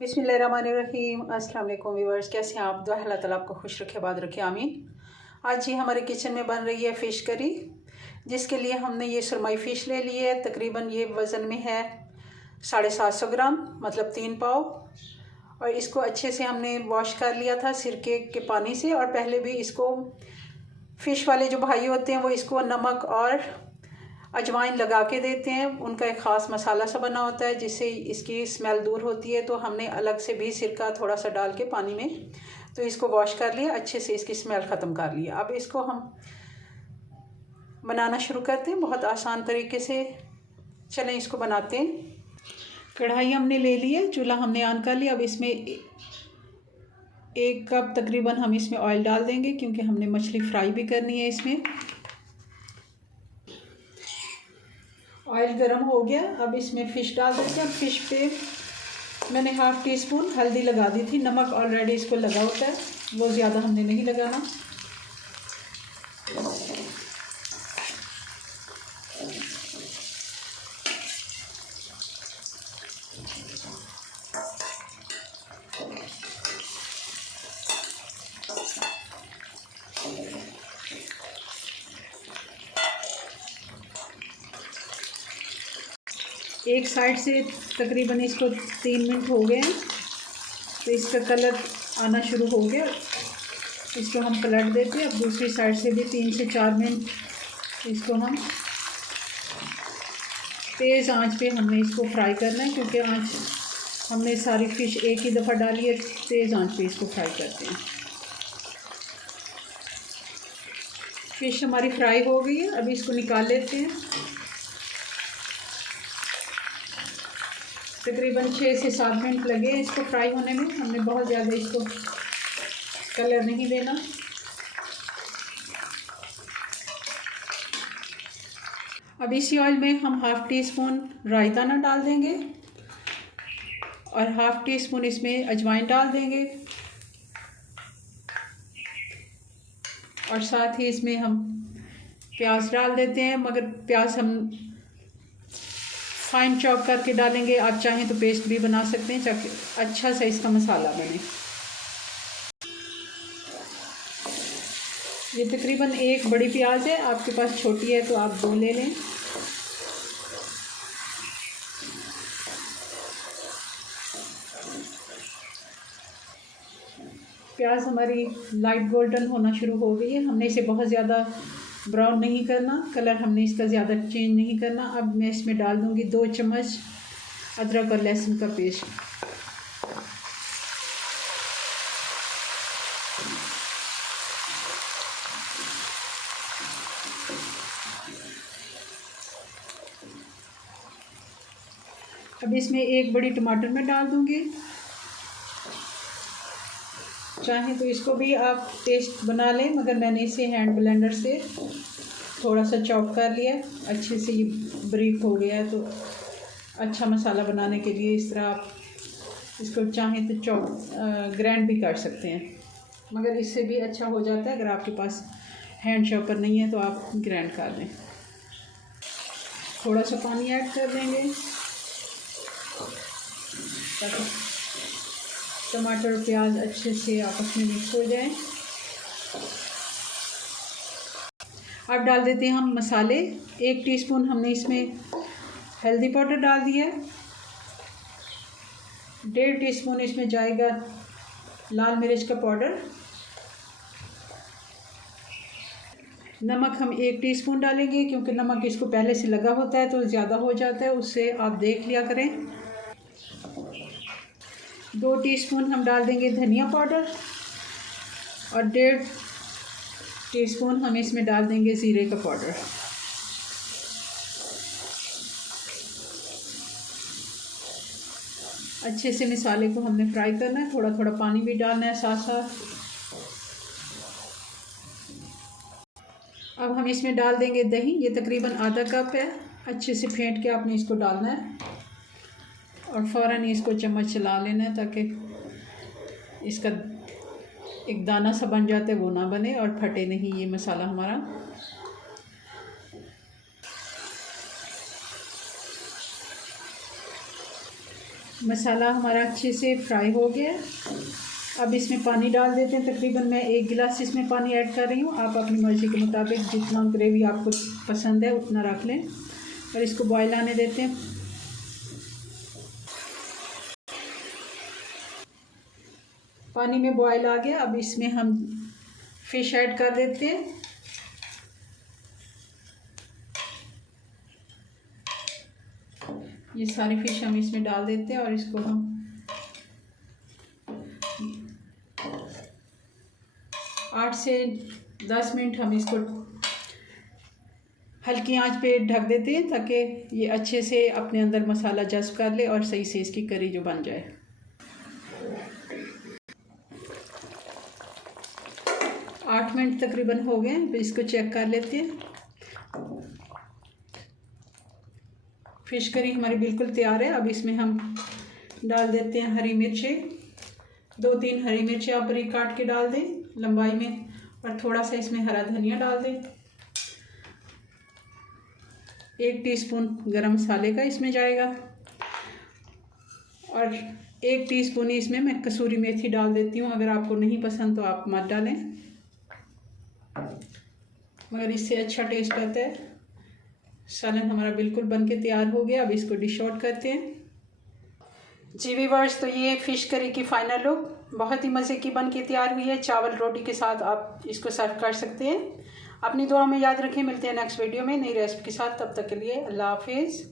बिस्मिल्लाहिर्रहमानिर्रहीम। अस्सलाम वालेकुम व्यूअर्स, कैसे हैं आप? दुआ है अल्लाह ताला आपको खुश रखे, आबाद रखे, आमीन। आज ही हमारे किचन में बन रही है फ़िश करी, जिसके लिए हमने ये सुरमई फ़िश ले ली है। तकरीबन ये वज़न में है 750 ग्राम, मतलब 3 पाव। और इसको अच्छे से हमने वॉश कर लिया था सिरके के पानी से। और पहले भी इसको फ़िश वाले जो भाई होते हैं वो इसको नमक और अजवाइन लगा के देते हैं। उनका एक ख़ास मसाला सा बना होता है जिससे इसकी स्मेल दूर होती है। तो हमने अलग से भी सिरका थोड़ा सा डाल के पानी में तो इसको वॉश कर लिया, अच्छे से इसकी स्मेल ख़त्म कर लिया। अब इसको हम बनाना शुरू करते हैं बहुत आसान तरीके से। चलें इसको बनाते हैं। कढ़ाई हमने ले ली है, चूल्हा हमने ऑन कर लिया। अब इसमें 1 कप तकरीबन हम इसमें ऑयल डाल देंगे, क्योंकि हमने मछली फ्राई भी करनी है इसमें। ऑयल गर्म हो गया, अब इसमें फ़िश डाल देते हैं। फ़िश पे मैंने ½ टीस्पून हल्दी लगा दी थी। नमक ऑलरेडी इसको लगा होता है, वो ज़्यादा हमने नहीं लगाना। एक साइड से तकरीबन इसको 3 मिनट हो गए हैं, तो इसका कलर आना शुरू हो गया। इसको हम पलट देते हैं। अब दूसरी साइड से भी 3 से 4 मिनट इसको हम तेज़ आंच पे हमने इसको फ्राई करना है, क्योंकि आंच हमने सारी फ़िश एक ही दफ़ा डाली है। तेज़ आंच पे इसको फ्राई करते हैं। फ़िश हमारी फ्राई हो गई है, अब इसको निकाल लेते हैं। तकरीबन 6 से 7 मिनट लगे इसको फ्राई होने में। हमने बहुत ज़्यादा इसको कलर नहीं देना। अब इसी ऑयल में हम ½ टीस्पून राई दाना डाल देंगे और ½ टीस्पून इसमें अजवाइन डाल देंगे। और साथ ही इसमें हम प्याज डाल देते हैं, मगर प्याज हम फाइन चॉप करके डालेंगे। आप चाहें तो पेस्ट भी बना सकते हैं, ताकि अच्छा सा इसका मसाला बने। ये तकरीबन 1 बड़ी प्याज है, आपके पास छोटी है तो आप 2 ले लें। प्याज हमारी लाइट गोल्डन होना शुरू हो गई है। हमने इसे बहुत ज़्यादा ब्राउन नहीं करना, कलर हमने इसका ज़्यादा चेंज नहीं करना। अब मैं इसमें डाल दूँगी 2 चम्मच अदरक और लहसुन का पेस्ट। अब इसमें 1 बड़ी टमाटर मैं डाल दूँगी। चाहें तो इसको भी आप पेस्ट बना लें, मगर मैंने इसे हैंड ब्लेंडर से थोड़ा सा चॉप कर लिया। अच्छे से ये बारीक हो गया है, तो अच्छा मसाला बनाने के लिए इस तरह आप इसको चाहें तो ग्राइंड भी कर सकते हैं, मगर इससे भी अच्छा हो जाता है। अगर आपके पास हैंड चॉपर नहीं है तो आप ग्राइंड कर लें। थोड़ा सा पानी ऐड कर देंगे ताकि टमाटर और प्याज अच्छे से आपस में मिक्स हो जाएं। अब डाल देते हैं हम मसाले। 1 टीस्पून हमने इसमें हल्दी पाउडर डाल दिया है। 1.5 टीस्पून इसमें जाएगा लाल मिर्च का पाउडर। नमक हम 1 टीस्पून डालेंगे, क्योंकि नमक इसको पहले से लगा होता है तो ज़्यादा हो जाता है, उससे आप देख लिया करें। 2 टीस्पून हम डाल देंगे धनिया पाउडर और 1.5 टीस्पून हम इसमें डाल देंगे ज़ीरे का पाउडर। अच्छे से मसाले को हमने फ्राई करना है, थोड़ा थोड़ा पानी भी डालना है साथ साथ। अब हम इसमें डाल देंगे दही। ये तकरीबन आधा कप है। अच्छे से फेंट के आपने इसको डालना है और फ़ौरन इसको चम्मच चला लेना है, ताकि इसका एक दाना सा बन जाता है, वो ना बने और फटे नहीं ये मसाला हमारा। मसाला हमारा अच्छे से फ्राई हो गया। अब इसमें पानी डाल देते हैं। तकरीबन मैं 1 गिलास इसमें पानी ऐड कर रही हूँ। आप अपनी मर्ज़ी के मुताबिक जितना ग्रेवी आपको पसंद है उतना रख लें और इसको बॉयल आने देते हैं। पानी में बॉयल आ गया। अब इसमें हम फ़िश ऐड कर देते हैं। ये सारी फ़िश हम इसमें डाल देते हैं और इसको हम 8 से 10 मिनट हम इसको हल्की आंच पे ढक देते हैं ताकि ये अच्छे से अपने अंदर मसाला जज़्ब कर ले और सही से इसकी करी जो बन जाए। 8 मिनट तकरीबन हो गए। तो इसको चेक कर लेते हैं। फ़िश करी हमारी बिल्कुल तैयार है। अब इसमें हम डाल देते हैं हरी मिर्चें। 2-3 हरी मिर्चें आप बारीक काट के डाल दें लंबाई में और थोड़ा सा इसमें हरा धनिया डाल दें। 1 टीस्पून गरम मसाले का इसमें जाएगा और 1 टीस्पून इसमें मैं कसूरी मेथी डाल देती हूँ। अगर आपको नहीं पसंद तो आप मत डालें, मगर इससे अच्छा टेस्ट आता है। सालन हमारा बिल्कुल बनके तैयार हो गया। अब इसको डिश आउट करते हैं। जी व्यूअर्स, तो ये फ़िश करी की फ़ाइनल लुक बहुत ही मज़े की बन के तैयार हुई है। चावल रोटी के साथ आप इसको सर्व कर सकते हैं। अपनी दुआ में याद रखें। मिलते हैं नेक्स्ट वीडियो में नई रेसिपी के साथ। तब तक के लिए अल्लाह हाफिज़।